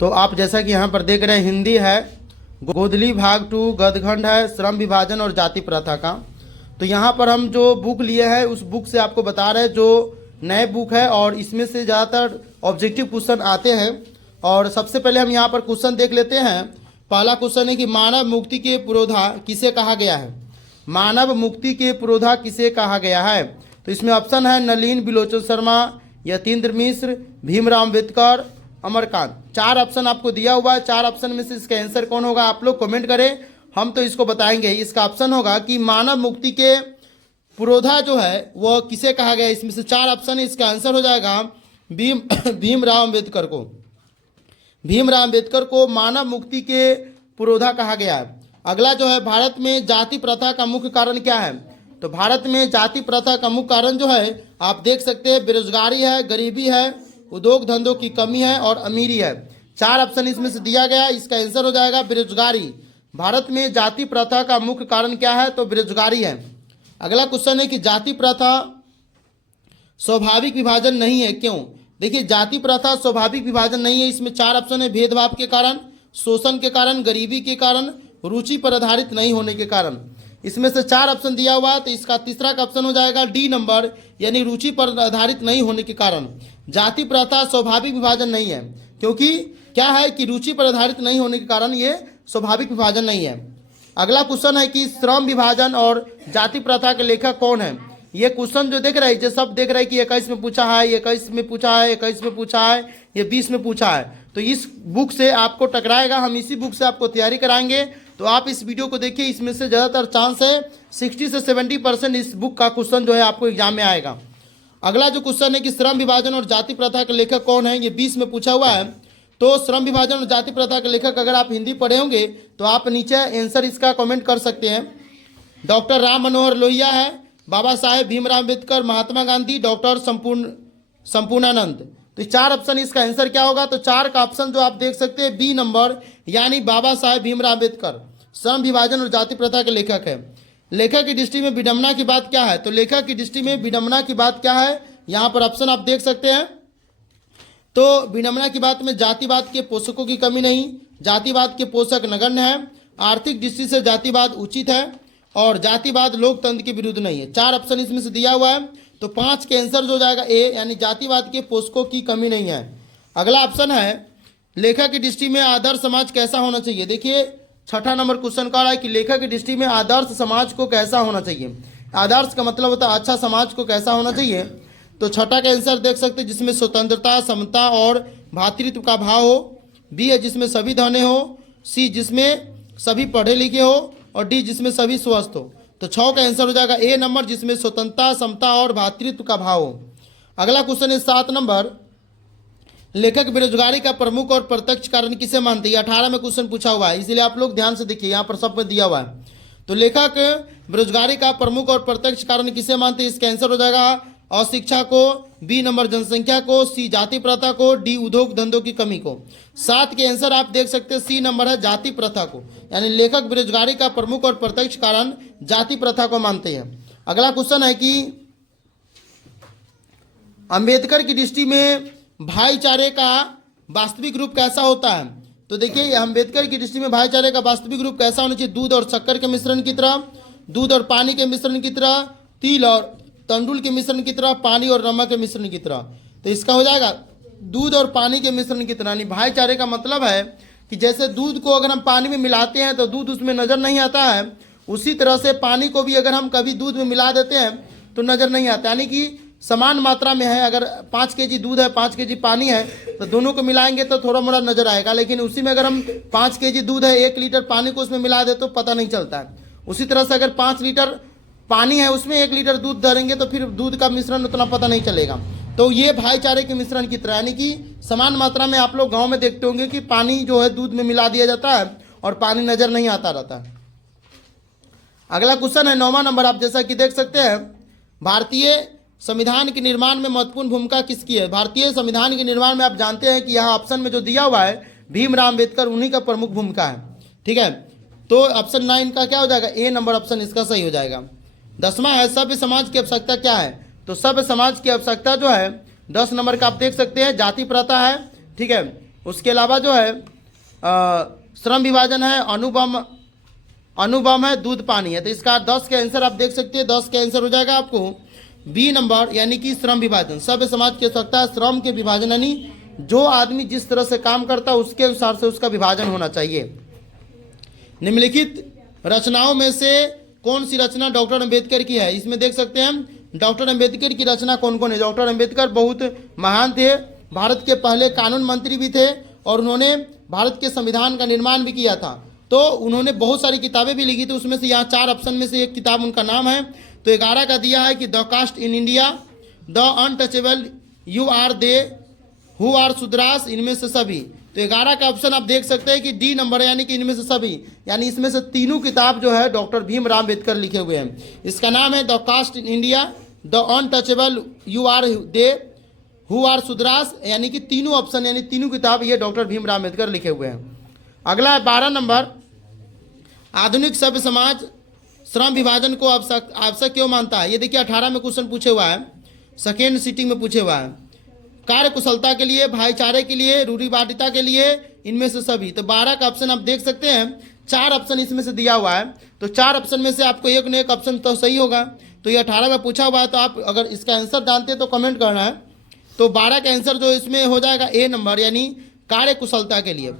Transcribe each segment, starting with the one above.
तो आप जैसा कि यहाँ पर देख रहे हैं, हिंदी है, गोधली भाग 2, गदखंड है, श्रम विभाजन और जाति प्रथा का। तो यहाँ पर हम जो बुक लिए हैं उस बुक से आपको बता रहे हैं, जो नए बुक है और इसमें से ज़्यादातर ऑब्जेक्टिव क्वेश्चन आते हैं। और सबसे पहले हम यहाँ पर क्वेश्चन देख लेते हैं। पहला क्वेश्चन है कि मानव मुक्ति के पुरोधा किसे कहा गया है? मानव मुक्ति के पुरोधा किसे कहा गया है? तो इसमें ऑप्शन है नलिन बिलोचन शर्मा, यतीन्द्र मिश्र, भीमराव अम्बेडकर, अमरकांत। 4 ऑप्शन आपको दिया हुआ है। 4 ऑप्शन में से इसका आंसर कौन होगा आप लोग कमेंट करें, हम तो इसको बताएंगे। इसका ऑप्शन होगा कि मानव मुक्ति के पुरोधा जो है वह किसे कहा गया है। इसमें से 4 ऑप्शन है, इसका आंसर हो जाएगा भीमराव अम्बेडकर को। भीमराव अम्बेडकर को मानव मुक्ति के पुरोधा कहा गया है। अगला जो है, भारत में जाति प्रथा का मुख्य कारण क्या है? तो भारत में जाति प्रथा का मुख्य कारण जो है आप देख सकते हैं, बेरोजगारी है, गरीबी है, उद्योग धंधों की कमी है और अमीरी है। 4 ऑप्शन इसमें से दिया गया, इसका आंसर हो जाएगा बेरोजगारी। भारत में जाति प्रथा का मुख्य कारण क्या है? तो बेरोजगारी है। अगला क्वेश्चन है कि जाति प्रथा स्वाभाविक विभाजन नहीं है, क्यों? देखिए, जाति प्रथा स्वाभाविक विभाजन नहीं है। इसमें 4 ऑप्शन है, भेदभाव के कारण, शोषण के कारण, गरीबी के कारण, रुचि पर आधारित नहीं होने के कारण। इसमें से 4 ऑप्शन दिया हुआ है, तो इसका तीसरा का ऑप्शन हो जाएगा डी नंबर, यानी रुचि पर आधारित नहीं होने के कारण। जाति प्रथा स्वाभाविक विभाजन नहीं है, क्योंकि क्या है कि रुचि पर आधारित नहीं होने के कारण ये स्वाभाविक विभाजन नहीं है। अगला क्वेश्चन है कि श्रम विभाजन और जाति प्रथा के लेखक कौन है? ये क्वेश्चन जो देख रहे हैं, जो सब देख रहे हैं कि 21 में पूछा है, 21 में पूछा है, 21 में पूछा है, ये 20 में पूछा है, तो इस बुक से आपको टकराएगा। हम इसी बुक से आपको तैयारी कराएंगे, तो आप इस वीडियो को देखिए। इसमें से ज़्यादातर चांस है 60 से 70% इस बुक का क्वेश्चन जो है आपको एग्जाम में आएगा। अगला जो क्वेश्चन है कि श्रम विभाजन और जाति प्रथा के लेखक कौन है, ये 20 में पूछा हुआ है। तो श्रम विभाजन और जाति प्रथा के लेखक अगर आप हिंदी पढ़े होंगे तो आप नीचे आंसर इसका कमेंट कर सकते हैं। डॉक्टर राम मनोहर लोहिया है, बाबा साहेब भीमराव अम्बेडकर, महात्मा गांधी, डॉक्टर संपूर्णानंद। तो 4 ऑप्शन इसका आंसर क्या होगा? तो 4 का ऑप्शन जो आप देख सकते हैं बी नंबर, यानी बाबा साहेब भीमराव अम्बेडकर श्रम विभाजन और जाति प्रथा के लेखक है। लेखक की दृष्टि में विडंबना की बात क्या है? तो लेखक की दृष्टि में विडंबना की बात क्या है, यहाँ पर ऑप्शन आप देख सकते हैं। तो विडंबना की बात में जातिवाद के पोषकों की कमी नहीं, जातिवाद के पोषक नगण्य है, आर्थिक दृष्टि से जातिवाद उचित है और जातिवाद लोकतंत्र के विरुद्ध नहीं है। 4 ऑप्शन इसमें से दिया हुआ है, तो 5 के आंसर जो जाएगा ए, यानी जातिवाद के पोषकों की कमी नहीं है। अगला ऑप्शन है लेखक की दृष्टि में आदर्श समाज कैसा होना चाहिए। देखिए, 6ठा नंबर क्वेश्चन का रहा है कि लेखक की दृष्टि में आदर्श समाज को कैसा होना चाहिए। आदर्श का मतलब होता है अच्छा समाज को कैसा होना चाहिए। तो 6ठा का आंसर देख सकते हैं, जिसमें स्वतंत्रता, समता और भातृत्व का भाव हो। बी है जिसमें सभी धने हो, सी जिसमें सभी पढ़े लिखे हो और डी जिसमें सभी स्वस्थ हो। तो 6 का आंसर हो जाएगा ए नंबर, जिसमें स्वतंत्रता, समता और भातृत्व का भाव हो। अगला क्वेश्चन है 7 नंबर, लेखक बेरोजगारी का प्रमुख और प्रत्यक्ष कारण किसे मानते हैं। 18 में क्वेश्चन पूछा हुआ है, इसलिए आप लोग ध्यान से देखिए, यहाँ पर सब में दिया हुआ है। तो लेखक बेरोजगारी का प्रमुख और प्रत्यक्ष कारण किसे मानते हैं, इसका आंसर हो जाएगा अशिक्षा को, बी नंबर जनसंख्या को, सी जाति प्रथा को, डी उद्योग धंधों की कमी को। 7 के आंसर आप देख सकते हैं सी नंबर है जाति प्रथा को, यानी लेखक बेरोजगारी का प्रमुख और प्रत्यक्ष कारण जाति प्रथा को मानते हैं। अगला क्वेश्चन है कि अंबेडकर की दृष्टि में भाईचारे का वास्तविक रूप कैसा होता है। तो देखिए, अंबेडकर की दृष्टि में भाईचारे का वास्तविक रूप कैसा होना चाहिए। दूध और शक्कर के मिश्रण की तरह, दूध और पानी के मिश्रण की तरह, तिल और तंडुल के मिश्रण की तरह, पानी और नमक के मिश्रण की तरह। तो इसका हो जाएगा दूध और पानी के मिश्रण की तरह। यानी भाईचारे का मतलब है कि जैसे दूध को अगर हम पानी में मिलाते हैं तो दूध उसमें नज़र नहीं आता है, उसी तरह से पानी को भी अगर हम कभी दूध में मिला देते हैं तो नज़र नहीं आता। यानी कि समान मात्रा में है, अगर 5 केजी दूध है, 5 केजी पानी है, तो दोनों को मिलाएंगे तो थोड़ा मोड़ा नजर आएगा, लेकिन उसी में अगर हम 5 केजी दूध है, 1 लीटर पानी को उसमें मिला दे तो पता नहीं चलता है। उसी तरह से अगर 5 लीटर पानी है उसमें 1 लीटर दूध डालेंगे तो फिर दूध का मिश्रण उतना पता नहीं चलेगा। तो ये भाईचारे के मिश्रण की तरह, यानी कि समान मात्रा में आप लोग गाँव में देखते होंगे कि पानी जो है दूध में मिला दिया जाता है और पानी नजर नहीं आता रहता है। अगला क्वेश्चन है 9वां नंबर, आप जैसा कि देख सकते हैं, भारतीय संविधान के निर्माण में महत्वपूर्ण भूमिका किसकी है। भारतीय संविधान के निर्माण में आप जानते हैं कि यहाँ ऑप्शन में जो दिया हुआ है भीमराव अम्बेडकर, उन्हीं का प्रमुख भूमिका है। ठीक है, तो ऑप्शन 9 का क्या हो जाएगा, ए नंबर ऑप्शन इसका सही हो जाएगा। 10वां है सभ्य समाज की आवश्यकता क्या है। तो सभ्य समाज की आवश्यकता जो है 10 नंबर का आप देख सकते हैं जाति प्रथा है। ठीक है, उसके अलावा जो है श्रम विभाजन है, अनुबम है, दूध पानी है। तो इसका 10 का आंसर आप देख सकते हैं, 10 का आंसर हो जाएगा आपको बी नंबर, यानी कि श्रम विभाजन। सभ्य समाज की आवश्यकता है श्रम के विभाजन, यानी जो आदमी जिस तरह से काम करता है उसके अनुसार से उसका विभाजन होना चाहिए। निम्नलिखित रचनाओं में से कौन सी रचना डॉक्टर अंबेडकर की है? इसमें देख सकते हैं हम डॉक्टर अंबेडकर की रचना कौन कौन है। डॉक्टर अंबेडकर बहुत महान थे, भारत के पहले कानून मंत्री भी थे और उन्होंने भारत के संविधान का निर्माण भी किया था। तो उन्होंने बहुत सारी किताबें भी लिखी थी, उसमें से यहाँ 4 ऑप्शन में से एक किताब उनका नाम है। तो 11 का दिया है कि the caste in India, the untouchable, you are they, who are Shudras, इनमें से सभी। तो 11 का ऑप्शन आप देख सकते हैं कि डी नंबर, यानी कि इनमें से सभी, यानी इसमें से तीनों किताब जो है डॉक्टर भीमराव अम्बेडकर लिखे हुए हैं। इसका नाम है the caste in India, the untouchable, you are they, who are Shudras, यानी कि तीनों ऑप्शन, यानी तीनों किताब ये डॉक्टर भीमराव अम्बेडकर लिखे हुए हैं। अगला है 12 नंबर, आधुनिक सभ्य समाज श्रम विभाजन को आवश्यक क्यों मानता है? ये देखिए 18 में क्वेश्चन पूछे हुआ है, सेकेंड सीटिंग में पूछे हुआ है। कार्य कुशलता के लिए, भाईचारे के लिए, रूढ़िवादिता के लिए, इनमें से सभी। तो 12 का ऑप्शन आप देख सकते हैं, 4 ऑप्शन इसमें से दिया हुआ है। तो 4 ऑप्शन में से आपको एक न एक ऑप्शन तो सही होगा। तो ये 18 में पूछा हुआ है, तो आप अगर इसका आंसर जानते हैं तो कमेंट करना है। तो 12 का आंसर जो इसमें हो जाएगा ए नंबर, यानी कार्य कुशलता के लिए।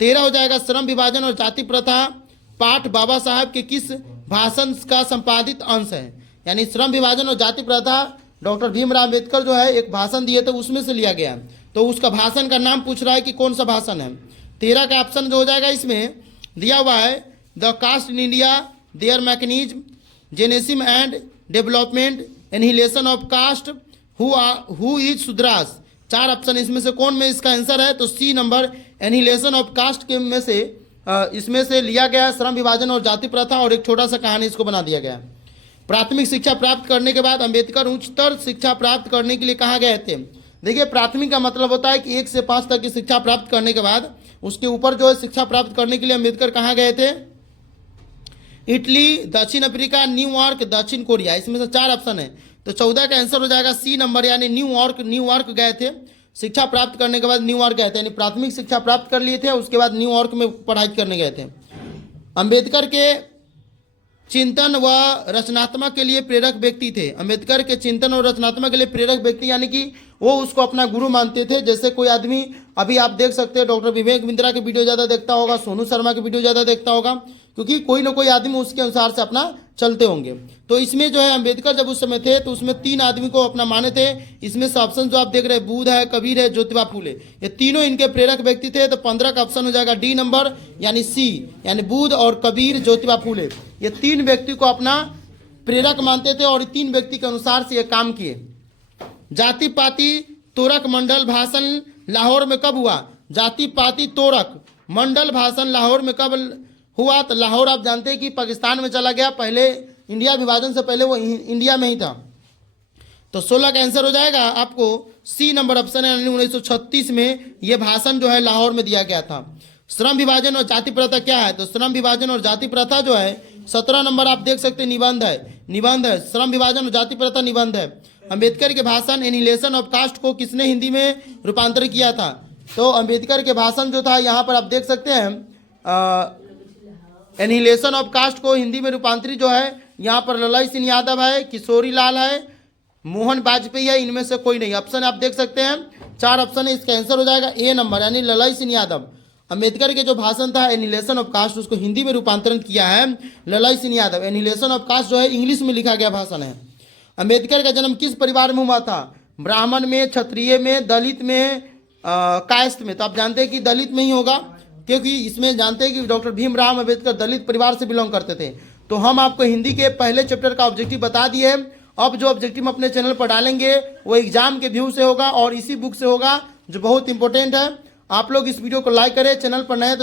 13 हो जाएगा श्रम विभाजन और जाति प्रथा पाठ बाबा साहब के किस भाषण का संपादित अंश है? यानी श्रम विभाजन और जाति प्रथा डॉक्टर भीमराव अम्बेडकर जो है एक भाषण दिए थे, उसमें से लिया गया। तो उसका भाषण का नाम पूछ रहा है कि कौन सा भाषण है। 13 का ऑप्शन जो हो जाएगा इसमें दिया हुआ है the caste in India, their mechanism, genesis and development, annihilation of caste, who is Shudras. 4 option इसमें से कौन में इसका आंसर है? तो C number, annihilation of caste के में से इसमें से लिया गया है श्रम विभाजन और जाति प्रथा, और एक छोटा सा कहानी इसको बना दिया गया है। प्राथमिक शिक्षा प्राप्त करने के बाद अंबेडकर उच्चतर शिक्षा प्राप्त करने के लिए कहाँ गए थे? देखिए प्राथमिक का मतलब होता है कि 1 से 5 तक की शिक्षा प्राप्त करने के बाद उसके ऊपर जो है शिक्षा प्राप्त करने के लिए अंबेडकर कहाँ गए थे? इटली, दक्षिण अफ्रीका, न्यूयॉर्क, दक्षिण कोरिया। इसमें से 4 ऑप्शन है। तो 14 का आंसर हो जाएगा सी नंबर, यानी न्यूयॉर्क गए थे। शिक्षा प्राप्त करने के बाद न्यूयॉर्क गए थे, यानी प्राथमिक शिक्षा प्राप्त कर लिए थे, उसके बाद न्यूयॉर्क में पढ़ाई करने गए थे। अंबेडकर के चिंतन व रचनात्मक के लिए प्रेरक व्यक्ति थे। अंबेडकर के चिंतन और रचनात्मक के लिए प्रेरक व्यक्ति, यानी कि वो उसको अपना गुरु मानते थे। जैसे कोई आदमी, अभी आप देख सकते हैं डॉक्टर विवेक बिंद्रा की वीडियो ज़्यादा देखता होगा, सोनू शर्मा की वीडियो ज़्यादा देखता होगा, क्योंकि कोई ना कोई आदमी उसके अनुसार से अपना चलते होंगे। तो इसमें जो है अंबेडकर जब उस समय थे तो उसमें 3 आदमी को अपना माने थे। इसमें से ऑप्शन जो आप देख रहे हैं बुद्ध है, कबीर है, ज्योतिबा फूले, ये तीनों इनके प्रेरक व्यक्ति थे। तो 15 का ऑप्शन हो जाएगा डी नंबर, यानी सी, यानी बुद्ध और कबीर, ज्योतिबा फूले, ये 3 व्यक्ति को अपना प्रेरक मानते थे और 3 व्यक्ति के अनुसार से ये काम किए। जाति पाति तोरक मंडल भाषण लाहौर में कब हुआ? जाति पाति तोरक मंडल भाषण लाहौर में कब हुआ? तो लाहौर आप जानते हैं कि पाकिस्तान में चला गया, पहले इंडिया विभाजन से पहले वो इंडिया में ही था। तो 16 का आंसर हो जाएगा आपको सी नंबर ऑप्शन है, 1936 में ये भाषण जो है लाहौर में दिया गया था। श्रम विभाजन और जाति प्रथा क्या है? तो श्रम विभाजन और जाति प्रथा जो है 17 नंबर आप देख सकते हैं, निबंध है। श्रम विभाजन और जाति प्रथा निबंध है। अंबेडकर के भाषण एनिहिलेशन ऑफ कास्ट को किसने हिंदी में रूपांतरित किया था? तो अंबेडकर के भाषण जो था यहाँ पर आप देख सकते हैं, एनिहिलेशन ऑफ कास्ट को हिंदी में रूपांतरित जो है यहाँ पर ललाई सिंह यादव है, किशोरी लाल है, मोहन वाजपेयी है, इनमें से कोई नहीं। ऑप्शन आप देख सकते हैं 4 ऑप्शन है, इसका आंसर हो जाएगा ए नंबर, यानी ललाई सिंह यादव। अंबेडकर के जो भाषण था एनिहिलेशन ऑफ कास्ट, उसको हिंदी में रूपांतरण किया है Lalai Singh Yadav. Annihilation of caste जो है इंग्लिश में लिखा गया भाषण है। अंबेडकर का जन्म किस परिवार में हुआ था? ब्राह्मण में, क्षत्रिय में, दलित में, कायस्थ में। तो आप जानते हैं कि दलित में ही होगा, क्योंकि इसमें जानते हैं कि डॉक्टर भीमराव अम्बेडकर दलित परिवार से बिलोंग करते थे। तो हम आपको हिंदी के पहले चैप्टर का ऑब्जेक्टिव बता दिए हैं। अब जो ऑब्जेक्टिव हम अपने चैनल पर डालेंगे वो एग्जाम के व्यू से होगा और इसी बुक से होगा, जो बहुत इंपॉर्टेंट है। आप लोग इस वीडियो को लाइक करें, चैनल पर नए तो